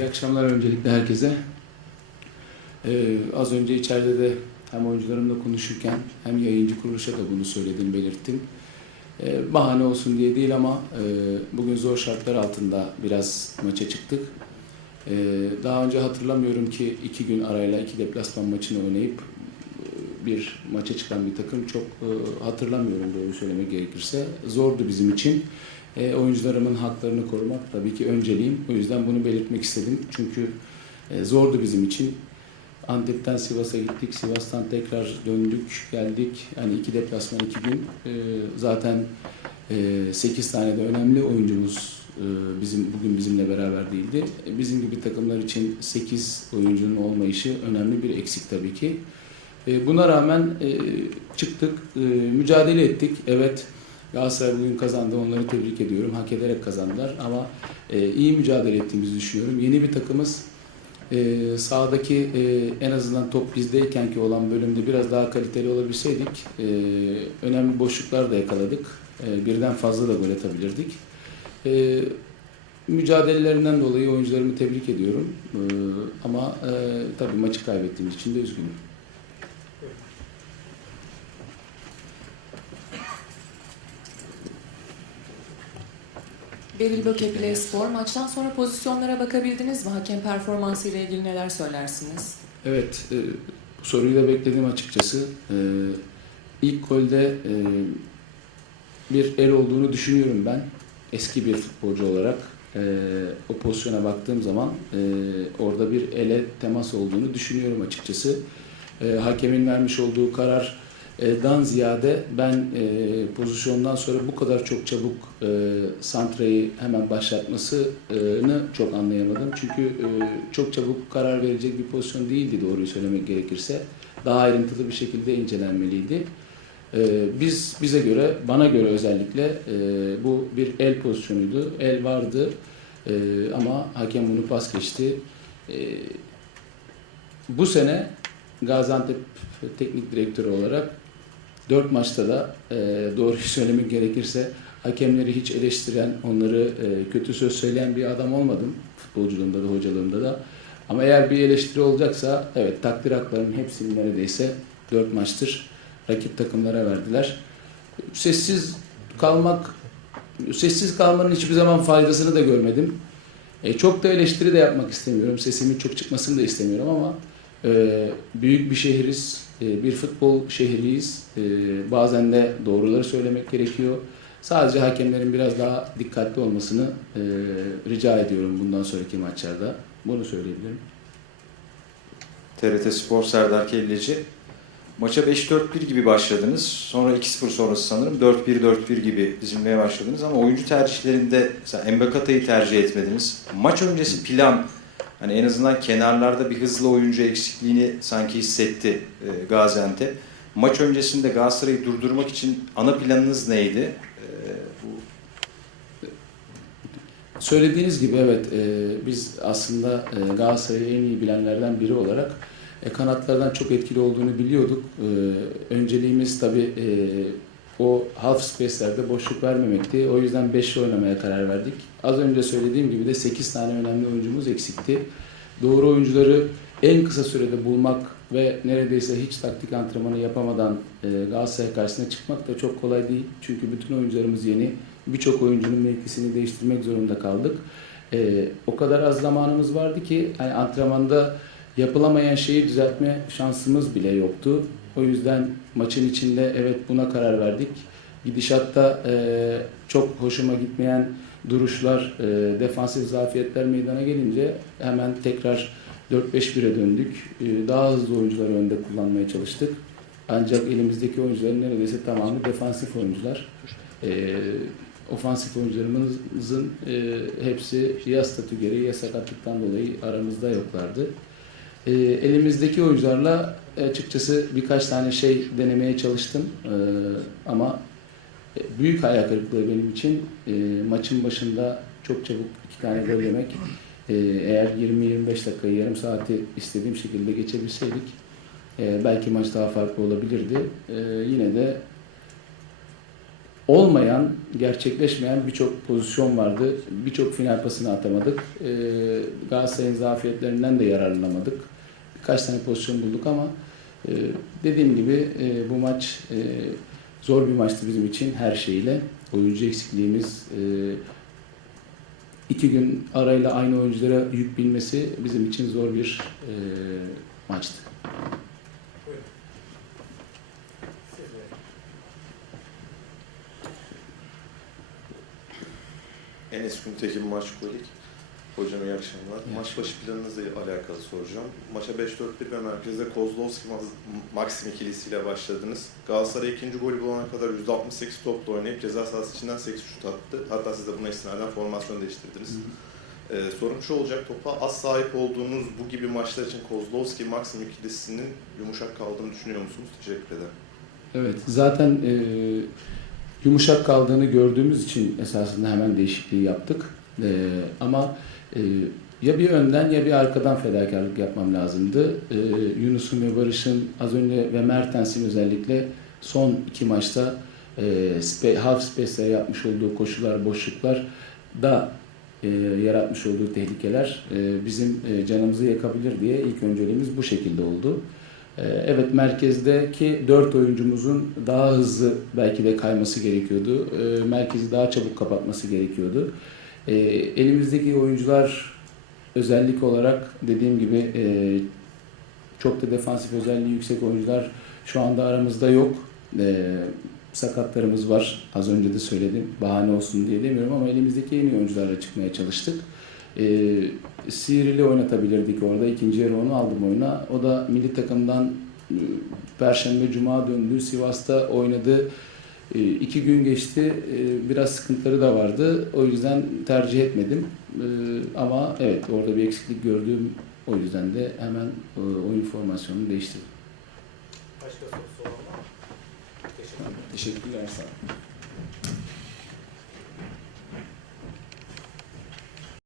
İyi akşamlar öncelikle herkese. Ee, az önce içeride de hem oyuncularımla konuşurken hem yayıncı kuruluşa da bunu söyledim, belirttim. Ee, bahane olsun diye değil ama e, bugün zor şartlar altında biraz maça çıktık. Ee, daha önce hatırlamıyorum ki iki gün arayla iki deplasman maçını oynayıp e, bir maça çıkan bir takım çok e, hatırlamıyorum doğru söylemek gerekirse. Zordu bizim için. E, oyuncularımın haklarını korumak tabii ki önceliğim. O yüzden bunu belirtmek istedim. Çünkü e, zordu bizim için. Antep'ten Sivas'a gittik. Sivas'tan tekrar döndük, geldik. Yani iki deplasman, iki gün. E, zaten e, 8 tane de önemli oyuncumuz e, bizim bugün bizimle beraber değildi. E, bizim gibi takımlar için 8 oyuncunun olmayışı önemli bir eksik tabii ki. E, buna rağmen e, çıktık, e, mücadele ettik. Evet, Galatasaray bugün kazandı. Onları tebrik ediyorum. Hak ederek kazandılar ama e, iyi mücadele ettiğimizi düşünüyorum. Yeni bir takımız. E, sahadaki e, en azından top bizdeyken ki olan bölümde biraz daha kaliteli olabilseydik e, önemli boşluklar da yakaladık. E, birden fazla da gol atabilirdik. E, mücadelelerinden dolayı oyuncularımı tebrik ediyorum. E, ama e, tabii maçı kaybettiğimiz için de üzgünüm. Beril Böke Spor. Maçtan sonra pozisyonlara bakabildiniz mi? Hakem performansı ile ilgili neler söylersiniz? Evet, e, bu soruyu da bekledim açıkçası. E, ilk golde e, bir el olduğunu düşünüyorum ben. Eski bir futbolcu olarak e, o pozisyona baktığım zaman e, orada bir ele temas olduğunu düşünüyorum açıkçası. E, hakemin vermiş olduğu karar dan ziyade ben e, pozisyondan sonra bu kadar çok çabuk e, santrayı hemen başlatmasını çok anlayamadım. Çünkü e, çok çabuk karar verecek bir pozisyon değildi doğruyu söylemek gerekirse. Daha ayrıntılı bir şekilde incelenmeliydi. E, biz bize göre, bana göre özellikle e, bu bir el pozisyonuydu. El vardı e, ama hakem bunu pas geçti. E, bu sene Gaziantep teknik direktörü olarak Dört maçta da e, doğruyu söylemek gerekirse hakemleri hiç eleştiren, onları e, kötü söz söyleyen bir adam olmadım. Futbolculuğumda da, hocalığımda da. Ama eğer bir eleştiri olacaksa, evet takdir haklarının hepsini neredeyse dört maçtır rakip takımlara verdiler. Sessiz kalmak, sessiz kalmanın hiçbir zaman faydasını da görmedim. E, çok da eleştiri de yapmak istemiyorum. Sesimin çok çıkmasını da istemiyorum ama e, büyük bir şehiriz, e, bir futbol şehriyiz. E, bazen de doğruları söylemek gerekiyor. Sadece hakemlerin biraz daha dikkatli olmasını e, rica ediyorum bundan sonraki maçlarda. Bunu söyleyebilirim. TRT Spor Serdar Kelleci. Maça 5-4-1 gibi başladınız. Sonra 2-0 sonrası sanırım 4-1-4-1 gibi dizilmeye başladınız ama oyuncu tercihlerinde mesela Embakata'yı tercih etmediniz. Maç öncesi plan hani en azından kenarlarda bir hızlı oyuncu eksikliğini sanki hissetti e, Gaziantep. Maç öncesinde Galatasaray'ı durdurmak için ana planınız neydi? E, Söylediğiniz gibi evet e, biz aslında e, Galatasaray'ı en iyi bilenlerden biri olarak e, kanatlardan çok etkili olduğunu biliyorduk. E, önceliğimiz tabii e, o half space'lerde boşluk vermemekti. O yüzden 5'li oynamaya karar verdik. Az önce söylediğim gibi de 8 tane önemli oyuncumuz eksikti. Doğru oyuncuları en kısa sürede bulmak ve neredeyse hiç taktik antrenmanı yapamadan e, Galatasaray karşısına çıkmak da çok kolay değil. Çünkü bütün oyuncularımız yeni. Birçok oyuncunun mevkisini değiştirmek zorunda kaldık. E, o kadar az zamanımız vardı ki yani antrenmanda yapılamayan şeyi düzeltme şansımız bile yoktu. O yüzden maçın içinde evet buna karar verdik. Gidişatta e, çok hoşuma gitmeyen duruşlar, e, defansif zafiyetler meydana gelince hemen tekrar 4-5-1'e döndük. E, daha hızlı oyuncuları önde kullanmaya çalıştık. Ancak elimizdeki oyuncuların neredeyse tamamı defansif oyuncular. E, ofansif oyuncularımızın e, hepsi ya statü gereği ya sakatlıktan dolayı aramızda yoklardı. E, elimizdeki oyuncularla açıkçası birkaç tane şey denemeye çalıştım. E, ama büyük hayal kırıklığı benim için e, maçın başında çok çabuk iki tane gol yemek. E, eğer 20-25 dakikayı yarım saati istediğim şekilde geçebilseydik e, belki maç daha farklı olabilirdi. E, yine de olmayan, gerçekleşmeyen birçok pozisyon vardı. Birçok final pasını atamadık. E, Galatasaray'ın zafiyetlerinden de yararlanamadık. Birkaç tane pozisyon bulduk ama e, dediğim gibi e, bu maç e, zor bir maçtı bizim için her şeyle. Oyuncu eksikliğimiz, e, iki gün arayla aynı oyunculara yük binmesi bizim için zor bir e, maçtı. Enes Güntekin maç kolik. Hocam iyi akşamlar. İyi Maç başı planınızla alakalı soracağım. Maça 5-4-1 ve merkezde Kozlovski Maxim ikilisiyle başladınız. Galatasaray ikinci golü bulana kadar %68 topla oynayıp ceza sahası içinden 8 şut attı. Hatta siz de buna istinaden formasyon değiştirdiniz. Ee, sorum şu olacak, topa az sahip olduğunuz bu gibi maçlar için Kozlovski Maxim ikilisinin yumuşak kaldığını düşünüyor musunuz? Teşekkür ederim. Evet, zaten e, yumuşak kaldığını gördüğümüz için esasında hemen değişikliği yaptık. E, ama e, ya bir önden ya bir arkadan fedakarlık yapmam lazımdı. E, Yunus'un ve Barış'ın az önce ve Mertens'in özellikle son iki maçta e, spe, half space'e yapmış olduğu koşular, boşluklar da e, yaratmış olduğu tehlikeler e, bizim e, canımızı yakabilir diye ilk önceliğimiz bu şekilde oldu. Ee, Evet merkezdeki dört oyuncumuzun daha hızlı belki de kayması gerekiyordu. Ee, Merkezi daha çabuk kapatması gerekiyordu. Ee, Elimizdeki oyuncular özellik olarak dediğim gibi e, çok da defansif özelliği yüksek oyuncular şu anda aramızda yok. Ee, Sakatlarımız var. Az önce de söyledim. Bahane olsun diye demiyorum ama elimizdeki en iyi oyuncularla çıkmaya çalıştık. Ee, Sihirli oynatabilirdik orada. İkinci yarı onu aldım oyuna. O da milli takımdan e, Perşembe Cuma döndü. Sivas'ta oynadı. E, iki gün geçti. E, biraz sıkıntıları da vardı. O yüzden tercih etmedim. E, ama evet orada bir eksiklik gördüğüm o yüzden de hemen e, oyun formasyonunu değiştirdim. Başka sorusu olan var mı? Teşekkür ederim. Teşekkürler. Sağ olun.